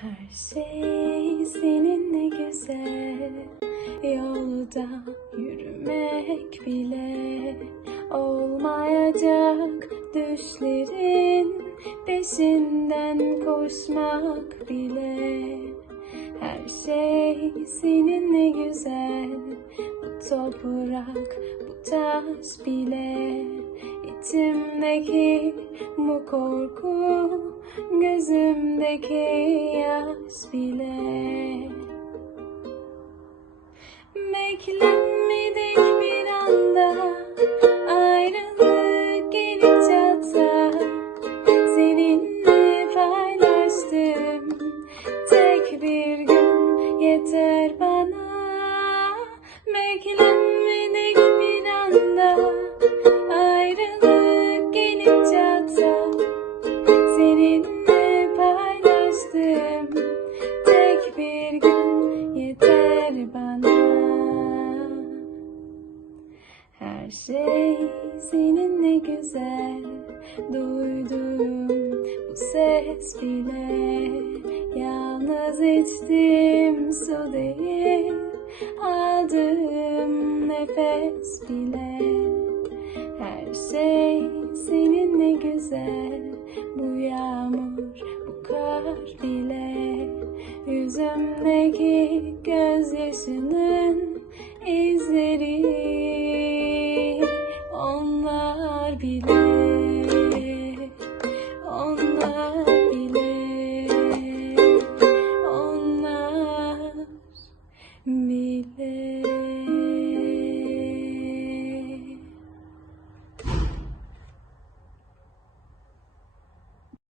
Her şey seninle güzel Yolda yürümek bile Olmayacak. Düşlerin Peşinden koşmak bile Her şey seninle güzel Bu toprak, bu taş bile İçimdeki bu korku Gözümdeki yaş bile. Beklenmedik bir anda Ayrılık gelip çatsa Seninle paylaştım yeter bana. Beklenmedik bir anda Ayrılık gelip çatsa. Seninle paylaştım Tek bir gün yeter bana. Her şey seninle güzel. Duydum Ses bile yalnız içtim su değil. Aldığım nefes bile. Her şey seninle güzel. Bu yağmur, bu kar bile. Yüzümdeki gözyaşının izleri. Onlar bile.